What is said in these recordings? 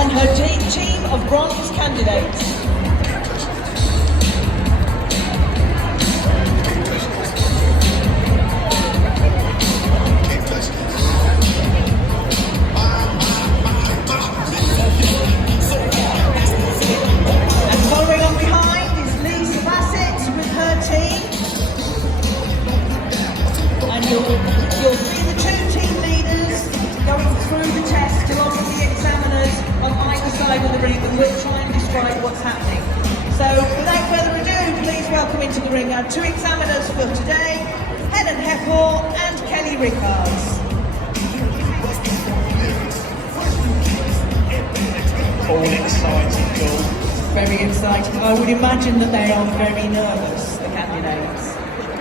and her team of bronze candidates. You'll see the two team leaders going through the test along with the examiners on either side of the ring, and we'll try and describe what's happening. So without further ado, please welcome into the ring our two examiners for today, Helen Heppel and Kelly Rickards. All exciting, Joel. Very exciting. I would imagine that they are very nervous, the candidates.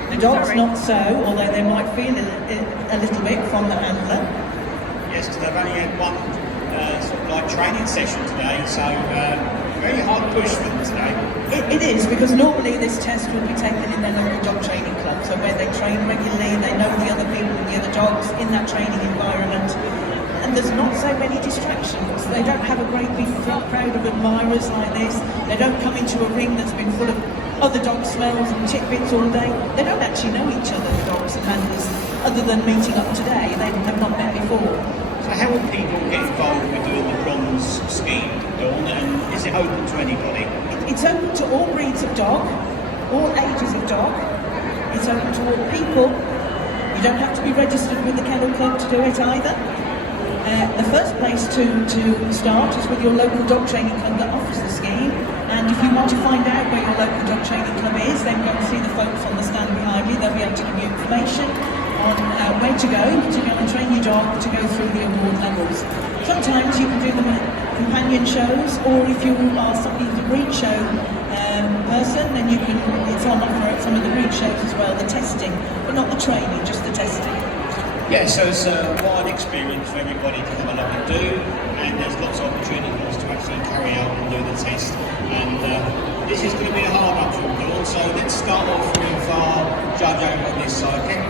The dogs not so, although they might feel a little bit from the handler. Yes, because they've only had one sort of like training session today, so very hard push for them today. It is, because normally this test will be taken in their local dog training club, so where they train regularly, they know the other people and the other dogs in that training environment, and there's not so many distractions. They don't have a great big crowd of admirers like this. They don't come into a ring that's been full of other dog smells and tidbits all day. They don't actually know each other, the dogs and handlers, other than meeting up today. They have not met before. So how will people get involved with doing the bronze scheme, Dawn, and is it open to anybody? It's open to all breeds of dog, all ages of dog. It's open to all people. You don't have to be registered with the Kennel Club to do it either. The first place to start is with your local dog training club that offers the scheme. And if you want to find out where your local dog training club is, then go and see the folks on the stand behind me. They'll be able to give you information on where to go and train your dog to go through the award levels. Sometimes you can do them at companion shows, or if you are somebody who's a breed show person, then it's on offer at some of the breed shows as well, the testing, but not the training, just the testing. Yeah, so it's a wide experience for everybody to come along and do, and there's lots of opportunities to actually carry out and do the test. And this is going to be a hard one for Dawn, so let's start off with our judge over on this side. Okay?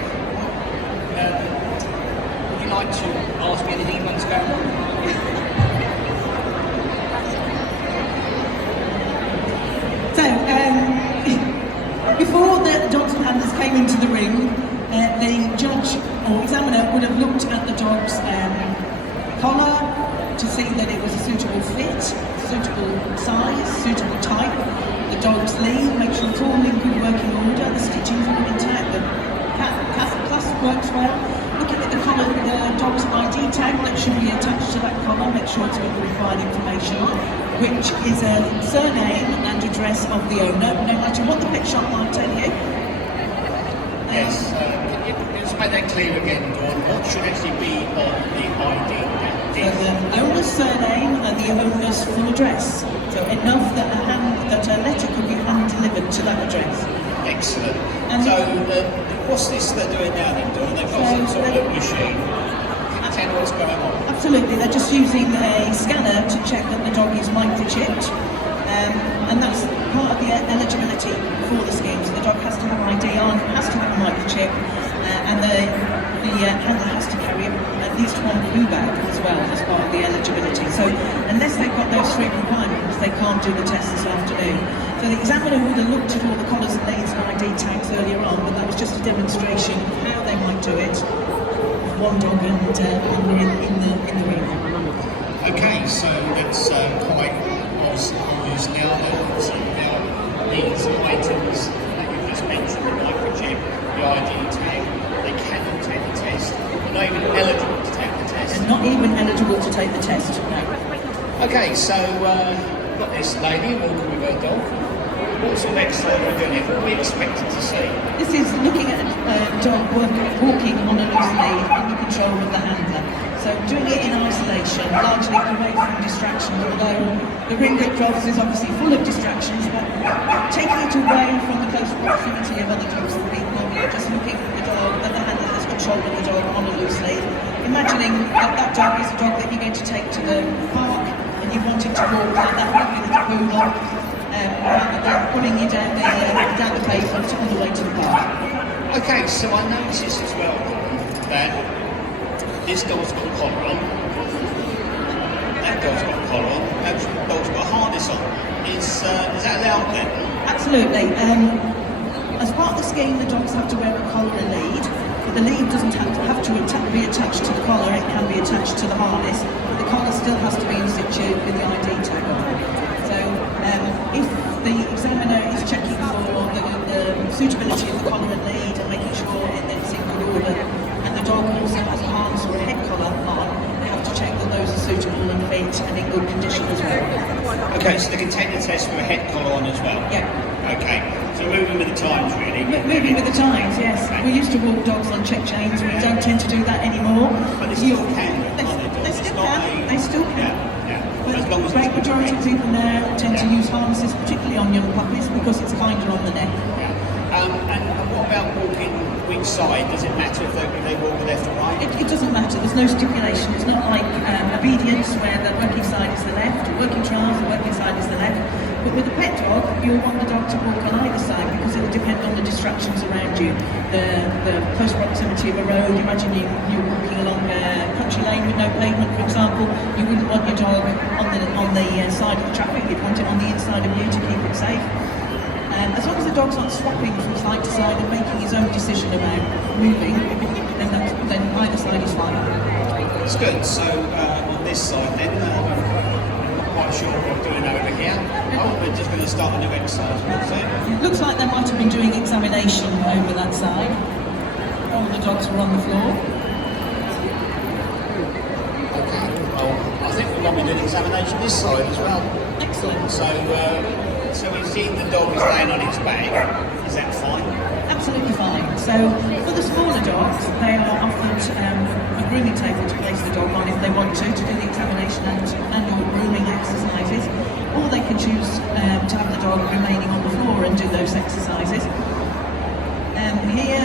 Would you like to ask me anything what's going on? So, before the dogs and handlers came into the ring, the judge or examiner would have looked at the dog's collar to see that it was a suitable fit, suitable size, suitable type. The dog's lead, make sure it's all in good working order, the stitching's all intact, the clasp works well. Looking at the collar, the dog's ID tag that should be attached to that collar, make sure it's got the required information, which is a surname and address of the owner, no matter what the pet shop might tell you. Yes, can you just make that clear again, Dawn? What should actually be on the ID? So the owner's surname and the owner's full address. So enough that a letter could be hand-delivered to that address. Excellent. And so what's this they're doing now then, Dawn? They've got some sort of machine. Can you tell what's going on? Absolutely. They're just using a scanner to check that the dog is microchipped. And that's part of the eligibility for the scheme. So the dog has to have an ID on, has to have a microchip, and the handler has to carry at least one poo bag as well as part of the eligibility. So unless they've got those three requirements, they can't do the test this afternoon. So the examiner would have looked at all the collars and leads and ID tags earlier on, but that was just a demonstration of how they might do it. One dog and handler in the ring. Okay, so that's quite obvious now that these items that you've just mentioned, the microchip, the ID tag, they cannot take the test. They're not even eligible to take the test. And not even eligible to take the test, no. Okay, so we've got this lady walking with her dog. What sort of exercise are we doing here? What are we expected to see? This is looking at a dog walking on a loose lead under control of the handler. So doing it in isolation, largely away from distractions, although the ring with dogs is obviously full of distractions, but taking it away from the close proximity of other dogs and people, just looking at the dog, that the handler has control of the dog on a loose lead. Imagining that dog is a dog that you're going to take to the park and you want it to walk like that lovely little poodle, pulling you down the pavement on the way to the park. Okay, so I noticed as well that this dog's got a collar on, that dog's got a collar on, help then? Absolutely. As part of the scheme, the dogs have to wear a collar and lead, but the lead doesn't have to be attached to the collar, it can be attached to the harness, but the collar still has to be in situ with the ID tag on. So if the examiner is checking for the suitability of the collar and lead and making sure that it's in good order, and the dog also has a harness or a head collar on, they have to check that those are suitable and fit and in good condition as well. Okay, so they can take the test with a head collar on as well? Yeah. Okay, so moving with the times really? Moving with the times, yes. Okay. We used to walk dogs on check chains, we don't tend to do that anymore. But they still can, They still can, they still can. Yeah. But As long as the great it's majority of people now tend to use harnesses, particularly on young puppies, because it's kinder on the neck. Yeah. And what about walking which side? Does it matter if they walk left or right? It doesn't matter, there's no stipulation. It's not like obedience where the working side is the left, or working trials, the working side is the left. But with a pet dog, you'll want the dog to walk on either side because it will depend on the distractions around you. The close proximity of a road, imagine you're walking along a country lane with no pavement, for example, you wouldn't want your dog on the side of the traffic, you'd want it on the inside of you to keep it safe. As long as the dog's not swapping from side to side and making his own decision about moving, then either side is fine. It's good. So on this side then, I'm not quite sure what we're doing over here. Oh, we're just going to start a new exercise. What's it? It looks like they might have been doing examination over that side. All the dogs were on the floor. Okay. Well, I think we're going to be doing examination this side as well. Excellent. So we've seen the dog is laying on its back. Is that fine? Absolutely fine. So for the smaller dogs, they are offered a grooming table to place the dog on if they want to do the examination and or grooming exercises, or they can choose to have the dog remaining on the floor and do those exercises. Here,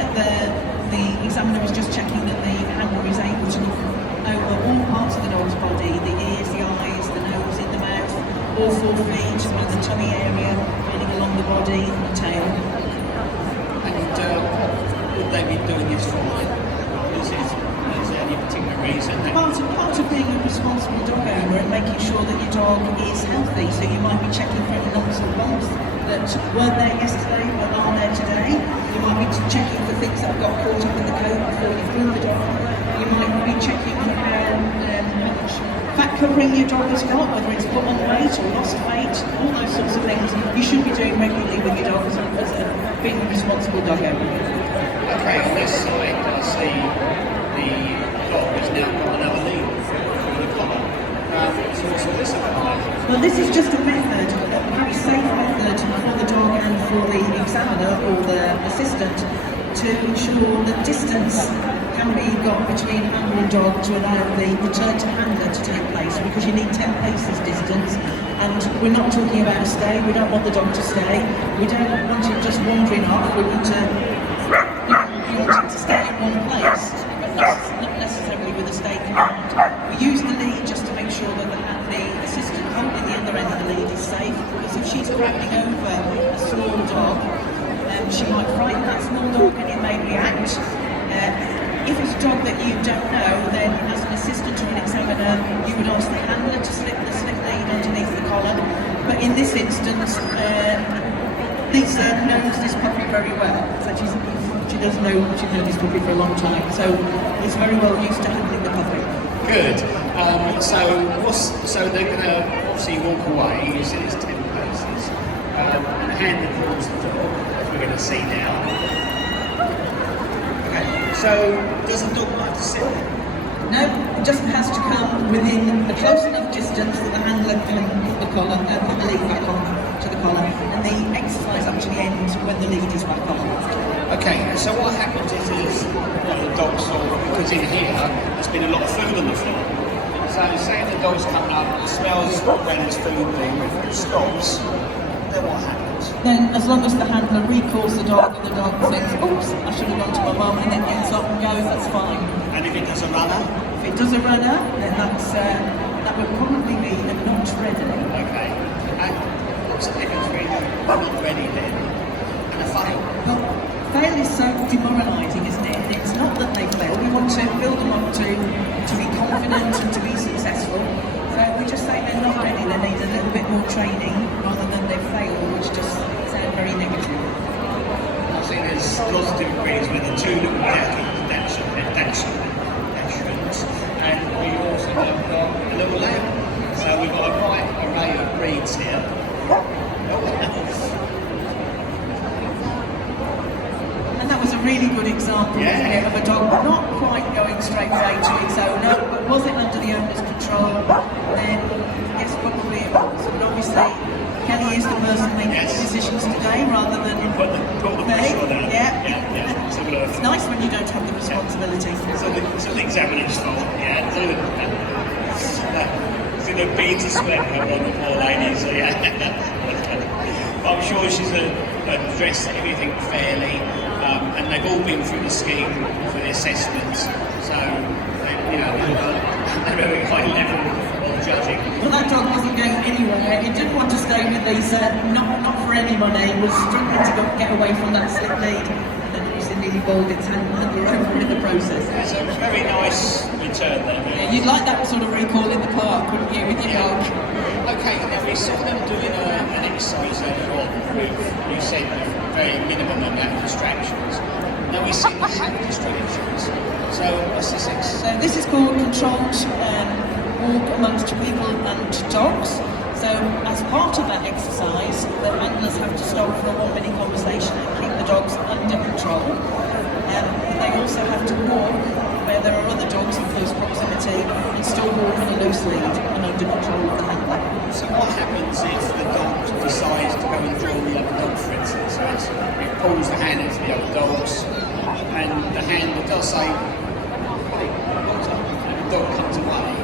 the examiner is just checking that the handler is able to look over all parts of the dog's body, the ears, the eyes, the nose, in the mouth, all 4 feet, around the tummy area, running along the body, and the tail. And would they be doing this for you? Is there any particular reason? Part of being a responsible dog owner and making sure that your dog is healthy, so you might be checking for any lumps or bumps that weren't there yesterday but are there today. You might be checking for things that have got caught up in the coat before you threw the dog. You might be checking for how much fat covering your dog has got, whether it's put on weight or lost weight, all those sorts of things you should be doing regularly with your dog as a being a responsible dog owner. Okay, on this side, I see the dog has now got another lead for the collar. So what's all this about? Well, this is just a method, a very safe method for the dog and for the examiner or the assistant to ensure that distance can be got between handler and dog to allow the return to handler to take place, because you need 10 paces distance, and we're not talking about a stay. We don't want the dog to stay. We don't want it just wandering off. We want to stay in one place, but not necessarily with a stay command. We use the lead just to make sure that the assistant holding the other end of the lead is safe, because if she's crowding over a small dog, she might frighten that small dog and it may react. If it's a dog that you don't know, then as an assistant or an examiner, you would ask the handler to slip the slip lead underneath the collar. But in this instance, Lisa knows this puppy very well. So she does know, she's known this puppy for a long time. So he's very well used to handling the puppy. Good. So they're going to obviously walk away. You said it's 10 paces. And the handler calls the dog, as we're going to see now. So, does the dog like to sit there? No, it just has to come within a close enough distance that the handler can put the collar, put the lead back on to the collar, and the exercise actually ends when the lead is back on. Okay, so what happens is the dog's because in here there's been a lot of food on the floor. So say the dog's coming up, it smells when it's food thing, it stops, then what happens? Then, as long as the handler recalls the dog and the dog thinks, oops, I should have gone to my mum, and then gets up and goes, that's fine. And if it does a runner? If it does a runner, then that would probably be a not ready. Okay. And what's the difference between not ready then and a fail? Well, fail is so demoralising, isn't it? It's not that they fail, we want to build them up to be confident and to be successful. So we just say they're not ready, they need a little bit more training rather than they fail, which just two little dachshunds, and we also have got a little lamb. So we've got a right array of breeds here. And that was a really good example, wasn't it, of a dog not quite going straight away to its owner, but was it under the owner's control? Then, yes, probably it was. But obviously, Kelly is the person making the decisions today rather than Put the pressure on that. Yeah. So It's nice when you don't have the responsibility. it's an examiner's fault, yeah. So the beads of sweat on the poor lady, so yeah. I'm sure she's addressed everything fairly, and they've all been through the scheme for the assessments, so they're a very high level of judging. Well, that dog wasn't going anywhere. He didn't want to stay with Lisa, not for any money. He was struggling to get away from that slip lead, and then obviously nearly bowled its hand over in the process. It's a very nice return there. Yeah, you'd like that sort of recall in the park, wouldn't you, with your dog? Okay, now we saw them doing an exercise earlier on with, you said, very minimum amount of distractions. Now we see them have distractions. So what's this exercise? So this is called controlled walk amongst people and dogs. So as part of that exercise, the handlers have to stop for a 1 minute conversation and keep the dogs under control. They also have to walk where there are other dogs in close proximity and still walk on a loose lead and under control of the handler. So what happens if the dog decides to go and join the other dog, for instance? So it pulls the handler to the other dogs, and the handler does say, "Hey, what's up?" And the dog comes away.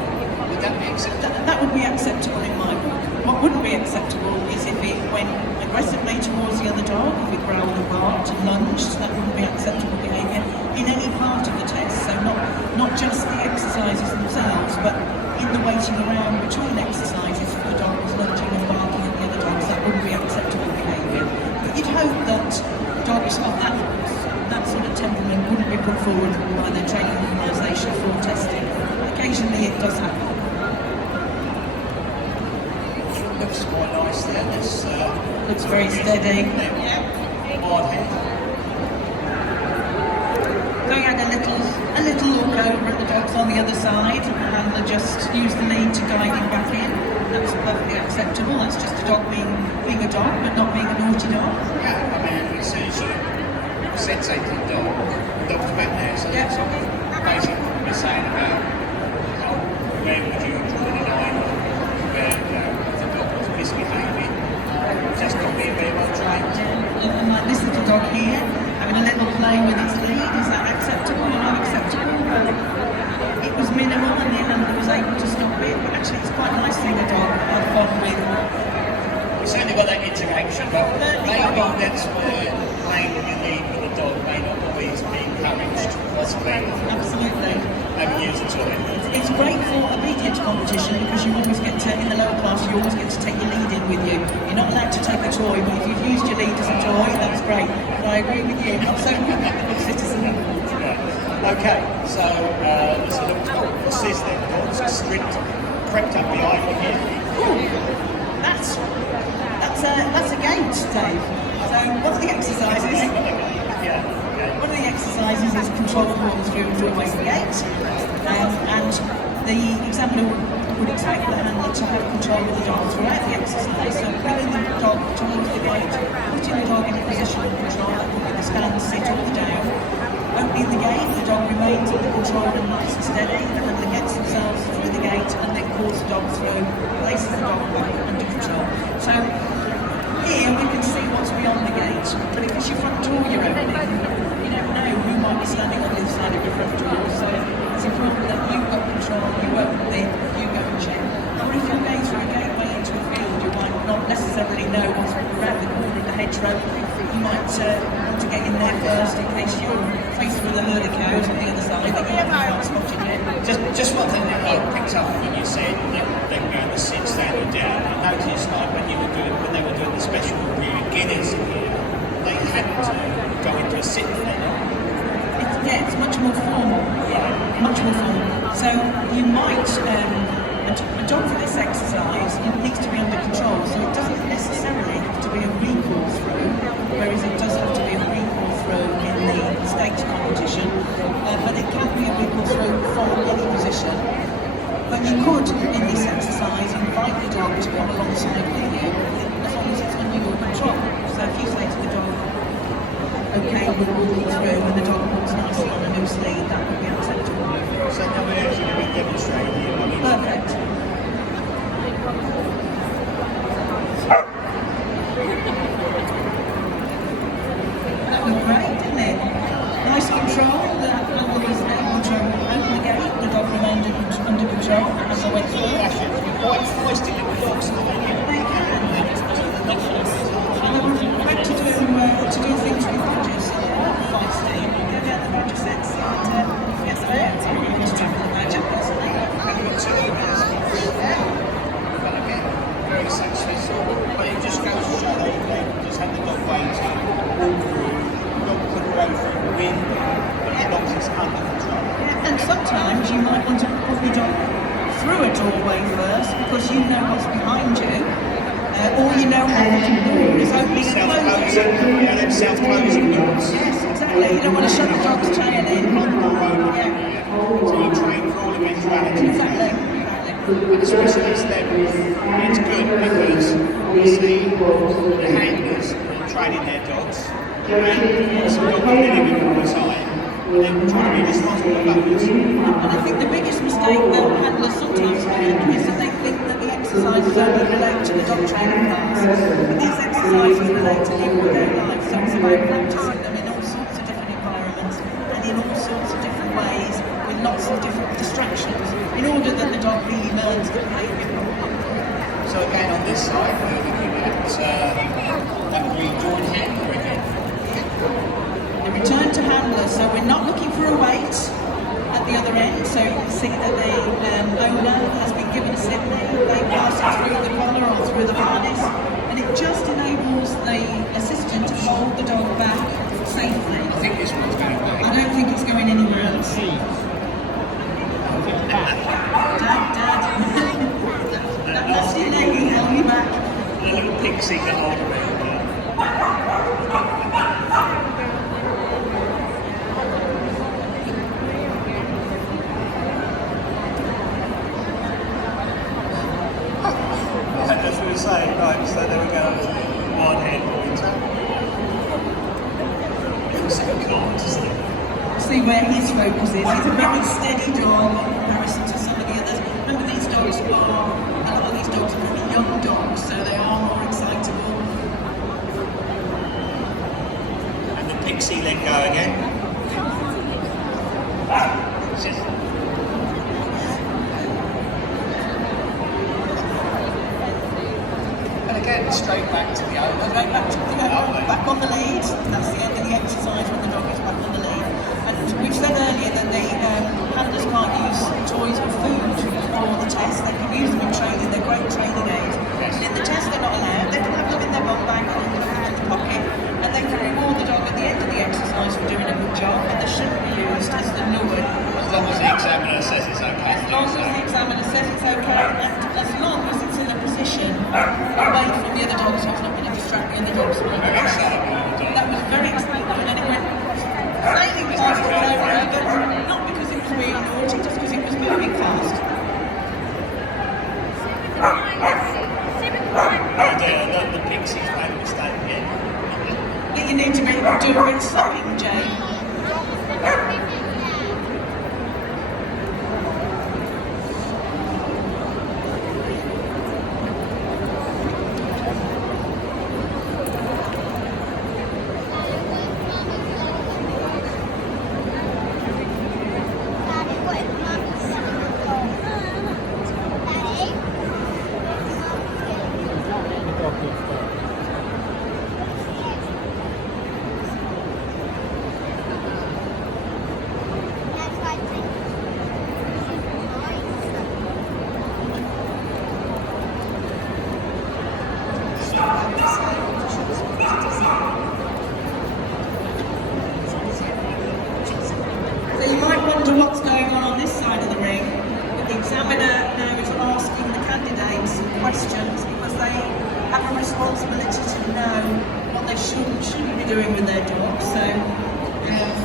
Would that be acceptable? That would be acceptable in my book. What wouldn't be acceptable is if it went aggressively towards the other dog, if it growled and barked and lunged. That wouldn't be acceptable behaviour in any part of the test. So not just the exercises themselves, but in the waiting around between exercises, if the dog was lunging and barking at the other dogs, that wouldn't be acceptable behaviour. But you'd hope that dogs of that sort of temperament wouldn't be put forward by their training organisation for testing. Occasionally it does happen. Looks quite nice there. This Looks very steady. Yeah. Hard head. Going out a little look over at the dogs on the other side, and they just use the lead to guide him back in. That's perfectly acceptable. That's just a dog being a dog, but not being a naughty dog. Yeah, I mean, it's sort of sensating the dog. The dog's back there, so Yeah. it's sort of basically what we're saying about where would you draw the line, or where if the dog was misbehaving, just not being very well trained. And like this little dog here, having a little play with its lead, is that acceptable or not acceptable? Well, it was minimal and the handler was able to stop it, but actually it's quite nice seeing a dog have fun with. We certainly got that interaction, but maybe that's where playing with your lead with the dog may not always be encouraged, possibly. Absolutely. Never use a toy. It's great for obedience competition because you always get to, in the lower class, you always get to take your lead in with you. You're not allowed to take a toy, but if you've used your lead as a toy, that's great. But I agree with you. I'm so good at the citizen. Yeah. Okay, so there's a little dog. What's this then? What's stripped, crept up behind me here? Ooh, that's a gate, Dave. So one of the exercises. Yeah. One of the exercises is control the walk through away the gate, and the examiner would expect the handler to have control of the dog throughout the exercise. So pulling the dog towards the gate, putting the dog in a position of control, that could be the stand, sit, or the down. Opening the gate, the dog remains under control and nice and steady. The handler gets themselves through the gate and then calls the dog through, places the dog back under control. So here we can see what's beyond the gate, but if it's your front door you're opening, you never know who might be standing on the other side of your front door. So it's important that you've got control, you open it, you go and check. Or if you're going through a gateway into a field, you might not necessarily know what's around the corner of the hedgerow. You might want to get in there first in case you're faced with a herd of cows on the other side that you haven't spotted yet. Just one thing that I picked up when you said that they were going to sit, stand or down. I noticed like when they were doing the special beginners here, they had to go into a sit then. It's much more formal. Much more formal. So you might, a dog for this exercise, it needs to be under control. So it doesn't necessarily have to be a recall through, whereas it does have to be a recall through in the stakes competition. okay with walking through and the dog walks nicely on a loose lead, that would be acceptable. So now we're actually going to be demonstrating here. Perfect. That was great, didn't it? Nice control. The animal was able to open the gate. The dog remained under control as I went through. Quite feisty little dogs. They can. They were quick to do things with badges. Feisty. Go down the badger sets and get there. It's really good to do with the badger, personally. But again, very successful. But it just goes to show that they just had the dog waiting, walk through, the dog could go through the wind, but as long as it's under control. Yeah, and sometimes you might want to put the dog through a doorway first because you know what's behind you, or you know how the door is opening and closing. Yeah, them self-closing doors. Yes, exactly. You don't want to shut the dog's tail in. Yeah. So you train for all eventualities. Exactly. And especially this level, it's good because you see the handlers training their dogs, and some dogs are living all the time, and they're trying to be responsible about this. And I think the biggest mistake that handlers sometimes make is that they think that the exercises only relate to the dog training class. But these exercises relate to everyday life, so it's about practicing them in all sorts of different environments and in all sorts of different ways with lots of different distractions in order that the dog really learns the behaviour. So again, on this side, we're looking at that rejoin handler again. The return to handler, so we're not looking for a weight at the other end, so you can see that the owner has been given a signal, they pass it through the collar or through the harness, and it just enables the assistant to hold the dog back safely. I think this one's going back. I don't think it's going anywhere else. Dad. That nasty lady held me back. A little pixie got hold of it. As we were saying, right, so there we go, one head pointer. It's so calm to see. See where his focus is. He's a very steady dog in comparison to some of the others. Remember, a lot of these dogs are very young dogs, so they are more excitable. And the pixie let go again. And again, straight back to the owner. Straight back to the owner, back on the lead. That's the end of the exercise when the dog is back on the lead. And we've said earlier that the handlers can't use toys or food for the test. They can use them in training. They're great training aids. And in the test, they're not allowed. They can have them in their bum bag or in their hand pocket, and they can reward the dog at the end of the exercise for doing a good job. And they shouldn't be used as the lure. As long as the examiner says it's okay. As long as the examiner says it's okay, and as long as it's in a position away from the other dogs, so it's not going to distract the other dogs. That was very exciting, and it went sailing past the owner, but not because it was being naughty, just because it was moving fast. Oh dear, the pixie's made a mistake again. That you need to be able to do a bit slowing, Jane. So you might wonder what's going on this side of the ring. But the examiner now is asking the candidates questions because they have a responsibility to know what they should and shouldn't be doing with their dogs. So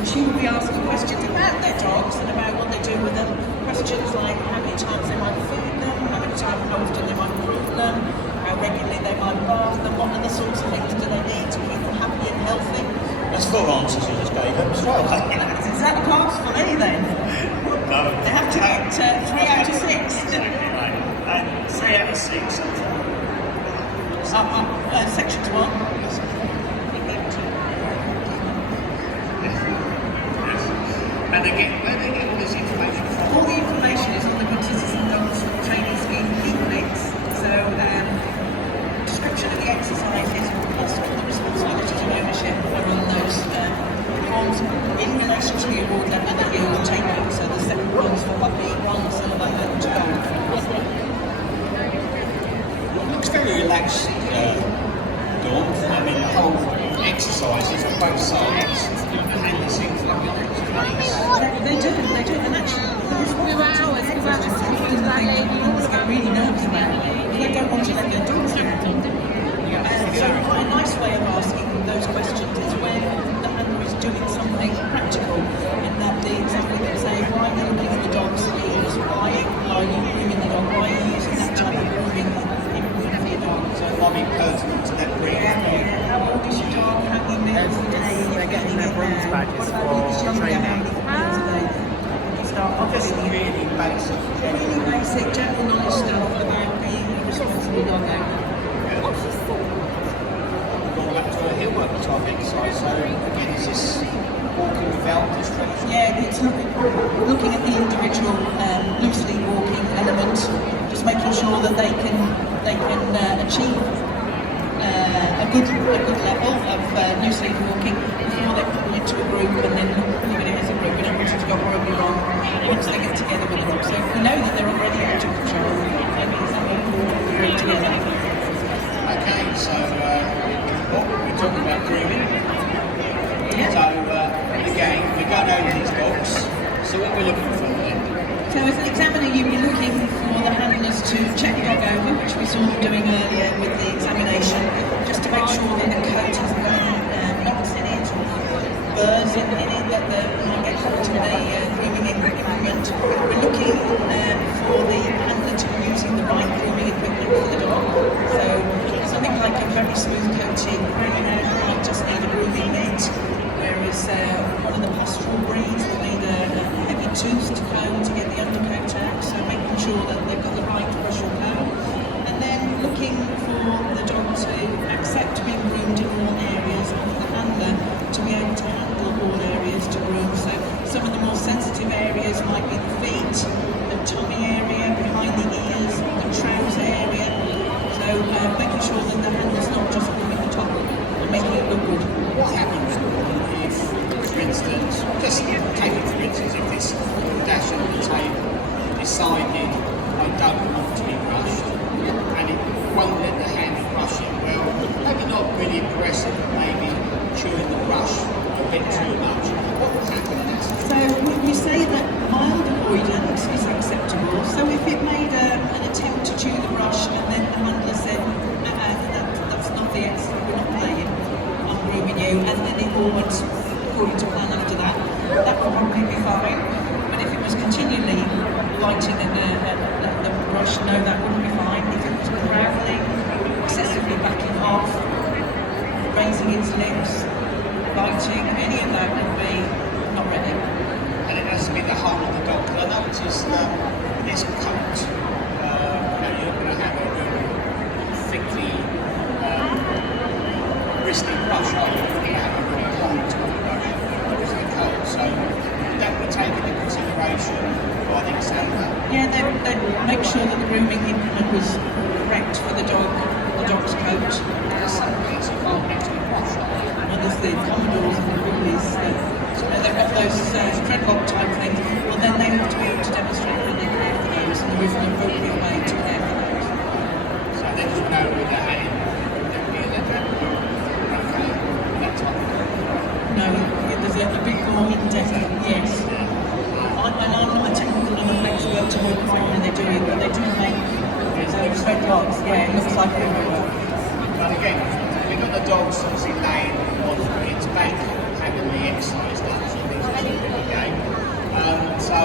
she will be asking questions about their dogs and about what they do with them. Questions like how many times they might feed them, how often they might groom them, how regularly they might bath them, what other sorts of things do they need to keep them happy and healthy. That's 4 answers you just gave them straight away. That's exact pass for me then. No. They have to get 3 out of 6. Right. 3 out of 6. Sections 1. And they get, where they get all this information from? All the information is on the Good Citizen Dogs training scheme leaflets. So, description of the exercises, plus all the responsibilities and ownership are on those forms in relation to the award level that you will take out. So there's separate ones for puppy, one silver and gold. It looks very relaxed, Dawn. I mean, the whole exercises on both sides, and the things like They do, and actually, there's one hours often the thing that people get really nervous about. They don't want to let their dogs happen. So quite a nice way of asking those questions is when the handler is doing something practical, in that the example can say, why are you looking at the dog's ears? Why are you grooming the dog? Why are you using that type of grooming for your dog? so it might be pertinent to that breed. How old is your dog? How many meals a day? They're getting their bronze badges What about if it's for younger? How training. many meals a day? You start off Just with really basic. really basic general knowledge stuff about being a responsible dog owner. Going back to a hill work type exercise, so again, is this walking without distraction? Yeah, it's looking at the individual loosely walking element, just making sure that they can achieve a good level of loosely walking before they put them into a group and then look at it as a group. We don't want it to go horribly wrong once they get together with the dog. So if we know that they're already out of control, that means that we'll group together. Okay, so we're talking about grooming. Yeah. So again, we're going over these dogs. So what we're looking for then? So as an examiner, you'd be looking for the handlers to check the dog over, which we saw them doing earlier with the examination, just to make sure that the coat hasn't got any knots in it or burrs in it that might get caught in the grooming equipment. We're looking for the handler to be using the right grooming equipment for the dog. So something like a very smooth coated grooming might just need a grooming mitt, whereas one of the pastoral breeds will need a heavy toothed comb to get the undercoat out, so making sure that they've got the right brush or comb. And then looking for the dog to accept being groomed in all areas, and for the handler to be able to handle all areas to groom. So some of the more sensitive areas might be the feet, the tummy area, behind the ears, the trouser area. So making sure that the handler's not just grooming the top, but making it look good. What happens if, for instance, just take it for instance, if this dash on the table decided I don't want to be brushed and it won't let the hand brush it, well, maybe not really aggressive, but maybe chewing the brush a bit too much. What will happen in that situation? So we say that mild avoidance is acceptable. So if it made an attempt to chew the brush and then the handler said, that's not the extra, we're not playing, I'm grooming you, and then it all went according to plan after that, that would probably be fine. But if it was continually biting and the brush, no, that wouldn't be fine. If it was growling, excessively backing off, raising its lips, biting, any of that would be not ready. And it has to be the whole of the dog. And I noticed that this coat, you're going to have a really thickly bristly brush, are you? You're going to have a really long brush because of the coat. So that would take into consideration by the examiner. Yeah, they'd make sure that the grooming implement was correct for the dog's coat. There's some bits you can't actually brush. And there's the Commodores and the Woolies, they've got those dreadlock type things. Well, then they have to be able to demonstrate that they care for those and there is an appropriate way to care for those. So they just know with the hand, there'll be a little okay, that type of thing. No, there's a bit more in-depth, yes. I'm not a technical enough expert to work out when they're doing, but they do make those dreadlocks, yeah, it looks like they will. But again, we've got the dogs obviously laying on its back, having the exercise done, so things are okay. So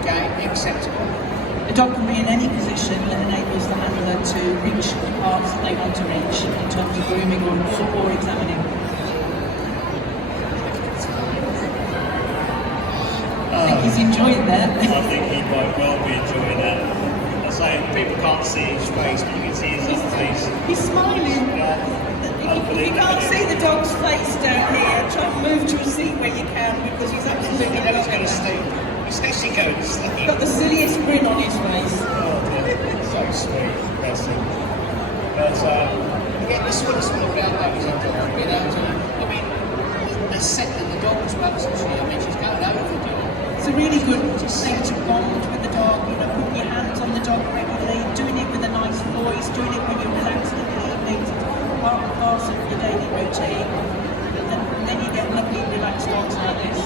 again, acceptable. The dog can be in any position that enables the handler to reach the parts that they want to reach in terms of grooming or examining. he's enjoying that. I think he might well be enjoying that. I say people can't see his face, but you can see his other face. He's smiling. You can't see the dog's face down here. Try and move to a seat where you can because he's absolutely He's going to stay. He's actually going to stay. got the silliest grin on his face. Oh, dear. So sweet. That's it. But again, that's what it's all about, though, is a dog. You know, I mean, the set that the dog was essentially, I mean, she's going over the dog. It's a really good thing to bond with the dog, you know, putting your hands on the dog regularly, doing it with a nice voice, doing it when you're relaxing in the evenings, it's part and parcel of your daily routine. And then you get lovely, relaxed dogs like this.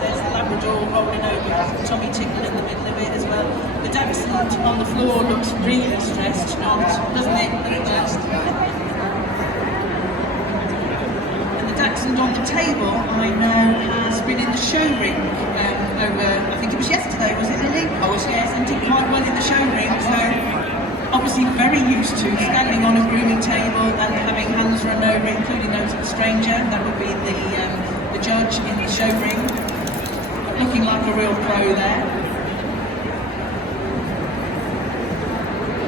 There's the Labrador rolling over, Tommy tickling in the middle of it as well. The Dachshund on the floor looks really stressed, doesn't it? And the Dachshund on the table, I know, has been in the show ring over, I think it was yesterday, was it, Lily? Oh, yes, and did quite well in the show ring, so obviously very used to standing on a grooming table and having hands run over, including those of a stranger. That would be the judge in the show ring, looking like a real pro there.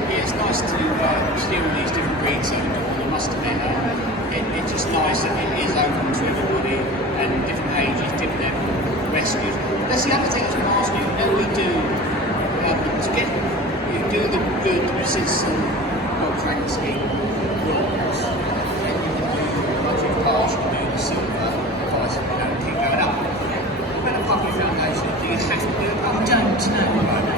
Yeah, it's nice to see all these different breeds over there. I must admit, it's just nice that it is open to everybody and different ages, different rescues. That's the other thing I was going to ask you. You know, we do to get you do the good citizen dog training scheme rules. Then you can do budget pass, you can do the silver advice, you know, keep going up. But a puppy foundation, do you have to do a You puppy? don't, no.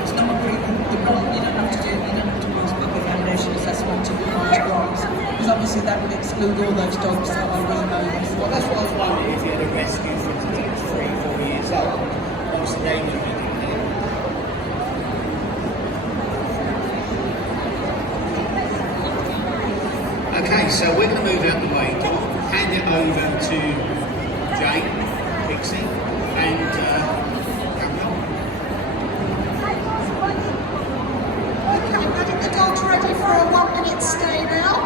It's not a group. The one you don't have to do, you don't have to pass Puppy Foundation assessment to be large dogs. Because obviously that would exclude all those dogs that are rehomed. Well, that's what I was wondering, if you had a rescue, for instance, 3-4 years old, what's the name of it? Okay, so we're going to move out the way, hand it over to Jane, Pixie, and Gabrielle. Okay, ready? The dog's ready for a 1-minute stay now.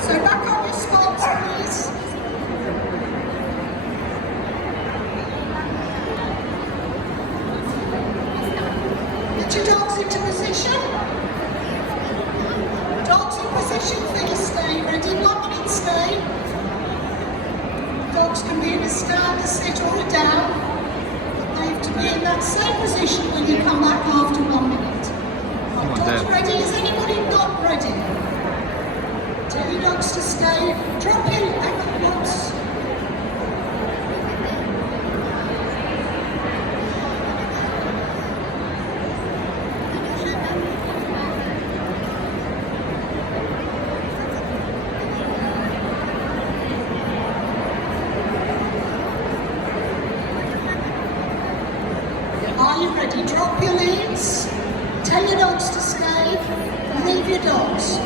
So back on your spots, please. Get your dogs into position. Dogs in position for your stay. Ready? 1-minute stay. Dogs can be in a stand, a sit, or a down. They have to be in that same position when you come back after 1 minute. Are dogs ready? Is anybody not ready? Tell your dogs to stay. Drop in. Whoops. Are you ready? Drop your leads. Tell your dogs to stay. Leave your dogs.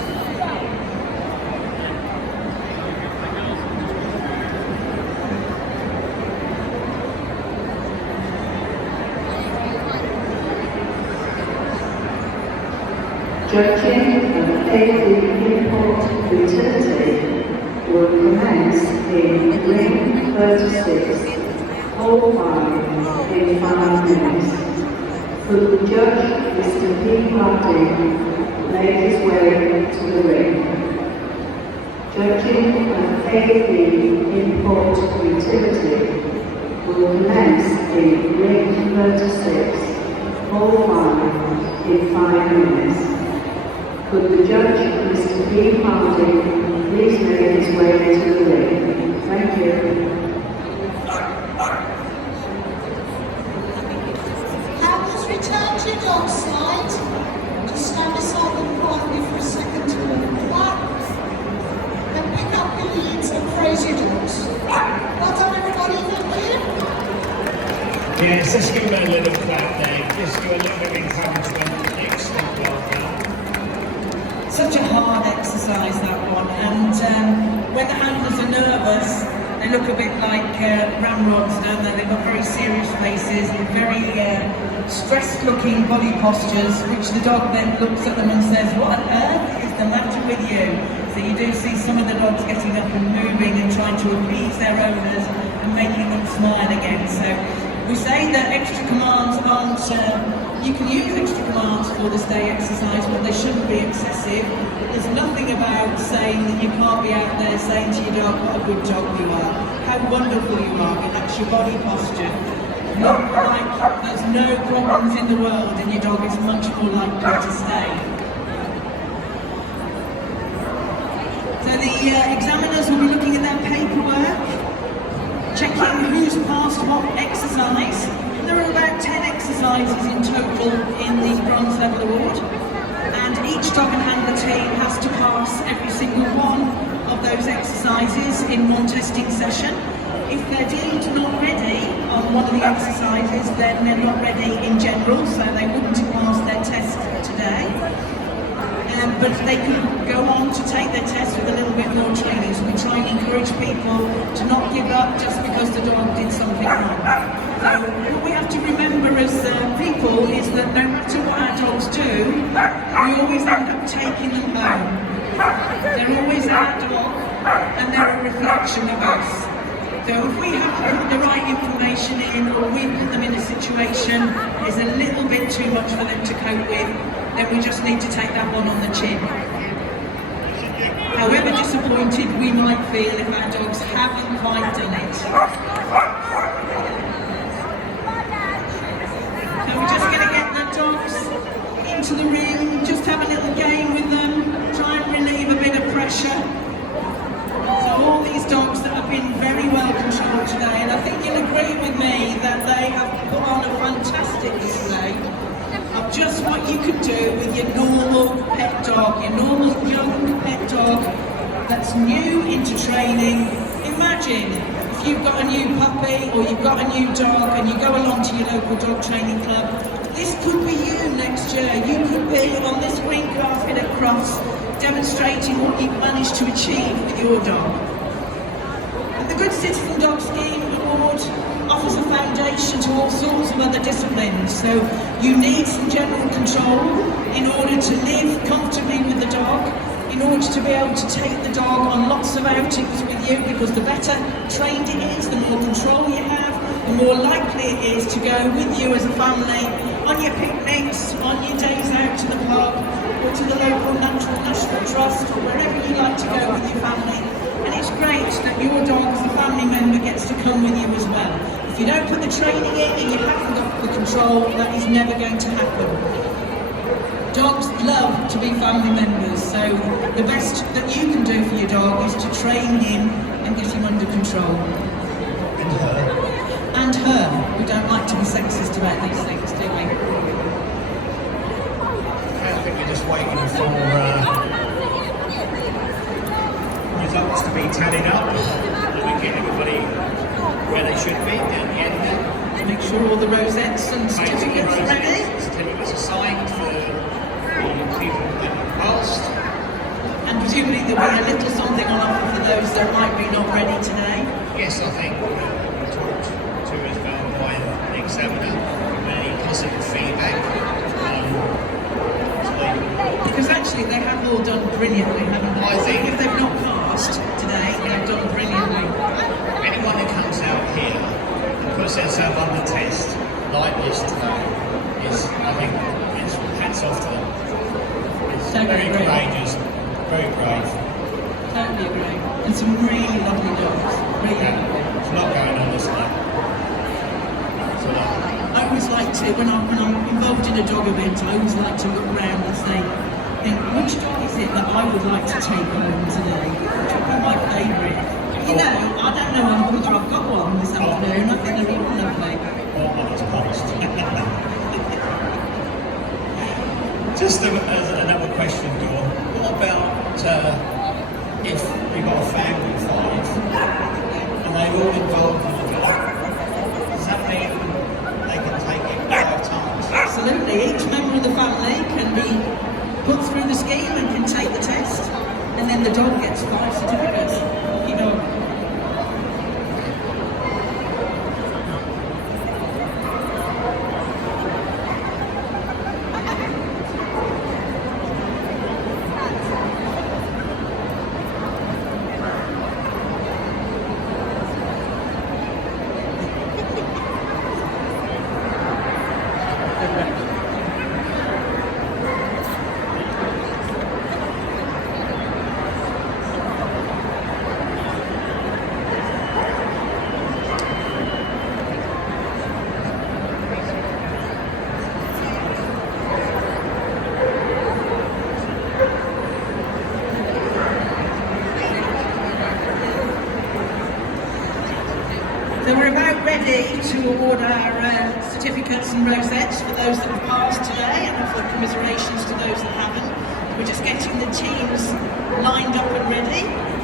Judging of AV import utility will commence in ring 36, hole 5 in 5 minutes. Could the judge, Mr. P. Harding, make his way to the ring? Judging of AV import utility will commence in ring 36, hole 5 in 5 minutes. Could the judge, Mr. P. Harding, please make his way to the ring? Thank you. Handlers, return to your dog side. Just stand aside them quietly for a second to walk back. Then pick up your leads and praise your dogs. Well done, everybody. Thank you. Yes, let's give them a little clap there. Just do a little bit of encouragement. Excellent, well done. Such a hard exercise, that one. And when the handlers are nervous, they look a bit like ramrods, don't they? They've got very serious faces and very stressed-looking body postures, which the dog then looks at them and says, "What on earth is the matter with you?" So you do see some of the dogs getting up and moving and trying to appease their owners and making them smile again. So We say that extra commands aren't, you can use extra commands for this day exercise, but they shouldn't be excessive. There's nothing about saying that you can't be out there saying to your dog what a good dog you are, how wonderful you are, relax your body posture. Not like there's no problems in the world and your dog is much more likely to stay. So the examiners will be looking at their paperwork, checking who's passed what exercise. There are about 10 exercises in total in the bronze level award, and each dog and handler team has to pass every single one of those exercises in one testing session. If they're deemed not ready on one of the exercises, then they're not ready in general, so they wouldn't have passed their test today. But they can go on to take their test with a little bit more training. So we try and encourage people to not give up just because the dog did something wrong. So what we have to remember as people is that no matter what our dogs do, we always end up taking them home. They're always our dog and they're a reflection of us. So if we have put the right information in, or we put them in a situation that is a little bit too much for them to cope with, then we just need to take that one on the chin. However disappointed we might feel if our dogs haven't quite done it. So we're just going to get the dogs into the ring, just have a little game with them, try and relieve a bit of pressure. So all these dogs that have been very well controlled today, and I think you'll agree with me that they have put on a fantastic display of just what you could do with your normal pet dog, your normal young pet dog that's new into training. Imagine if you've got a new puppy or you've got a new dog and you go along to your local dog training club. This could be you next year. You could be on this green carpet at Crufts demonstrating what you've managed to achieve with your dog. And the Good Citizen Dog Scheme Award offers a foundation to all sorts of other disciplines. So you need some general control in order to live comfortably with the dog, in order to be able to take the dog on lots of outings with you, because the better trained it is, the more control you have, the more likely it is to go with you as a family on your picnics, on your days out to the pub, or to the local Natural National Trust, or wherever you like to go with your family. And it's great that your dog as a family member gets to come with you as well. If you don't put the training in and you haven't got the control, that is never going to happen. Dogs love to be family members, so the best that you can do for your dog is to train him and get him under control. And her. And her. We don't like to be sexist about these things, do we? I think we're just waiting for results to be tallied up, and we get everybody where they should be down the end there. Make sure all the rosettes and certificates are ready. Certificates are signed for the people that have passed. And presumably there'll be a little something on offer for those that might be not ready today. Yes, I think we talked to as well by the examiner, any positive feedback. Because actually they have all done brilliantly, haven't they? I think if they've not passed today, they've done brilliantly. anyone who comes out here and puts themselves on the test like this today is, I think, it's hats off to them. It's Totally very agree. courageous, very brave. Totally agree. And some really lovely dogs. Really. There's a lot going on this night. I always like to, when I'm involved in a dog event, I always like to look around and say, which dog is it that I would like to take home today? Which would be my favourite? You know, I don't know whether I've got one this afternoon. I think it'll be lovely. Just another question, Dawn. What about if we've got a family of 5 and they're all involved in the dog? Does that mean they can take it 5 times? Absolutely. Each member of the family can be put through the scheme and can take the test, and then the dog gets 5 certificates. Lucky dog. ready to award our certificates and rosettes for those that have passed today and offer commiserations to those that haven't. We're just getting the teams lined up and ready.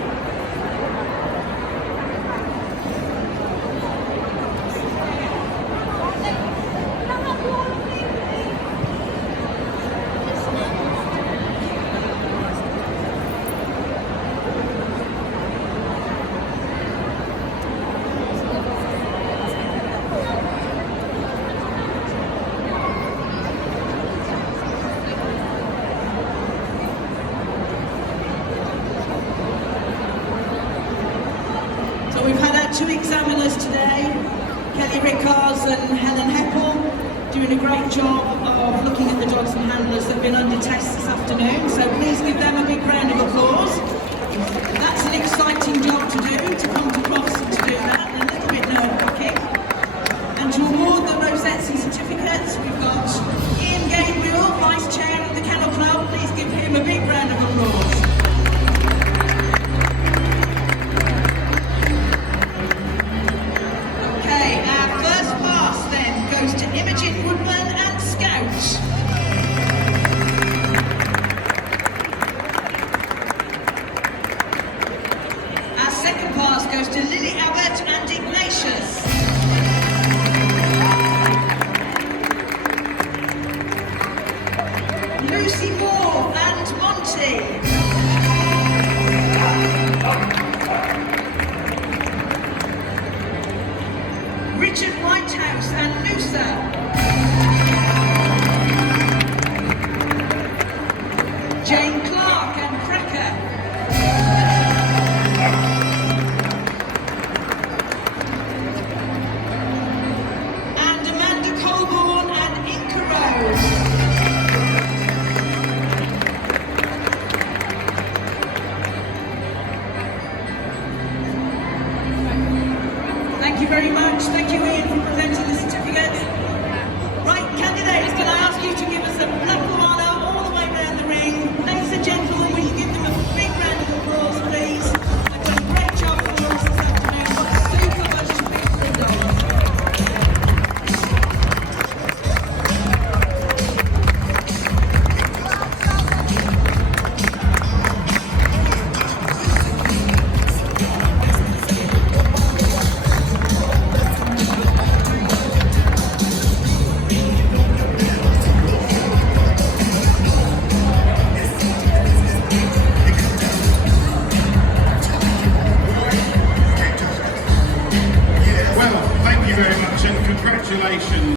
So we've had our two examiners today, Kelly Rickards and Helen Heppel, doing a great job of looking at the dogs and handlers that have been under test this afternoon. So please give them a big round of applause. That's an exciting job to do, to come to Crufts and to do that, and a little bit nerve-wracking. And to award the rosettes and certificates, we've got Ian Gabriel, Vice Chair of the Kennel Club. Please give him a big round of applause. Goes to Imogen Woodman and Scout. Our second pass goes to Lily Abbott and Ignatius. Lucy Moore and Monty. Richard Whitehouse and Noosa. Jane Clark and Cracker. And Amanda Colborne and Inca Rose. Thank you very much. Thank you, Ian, for presenting this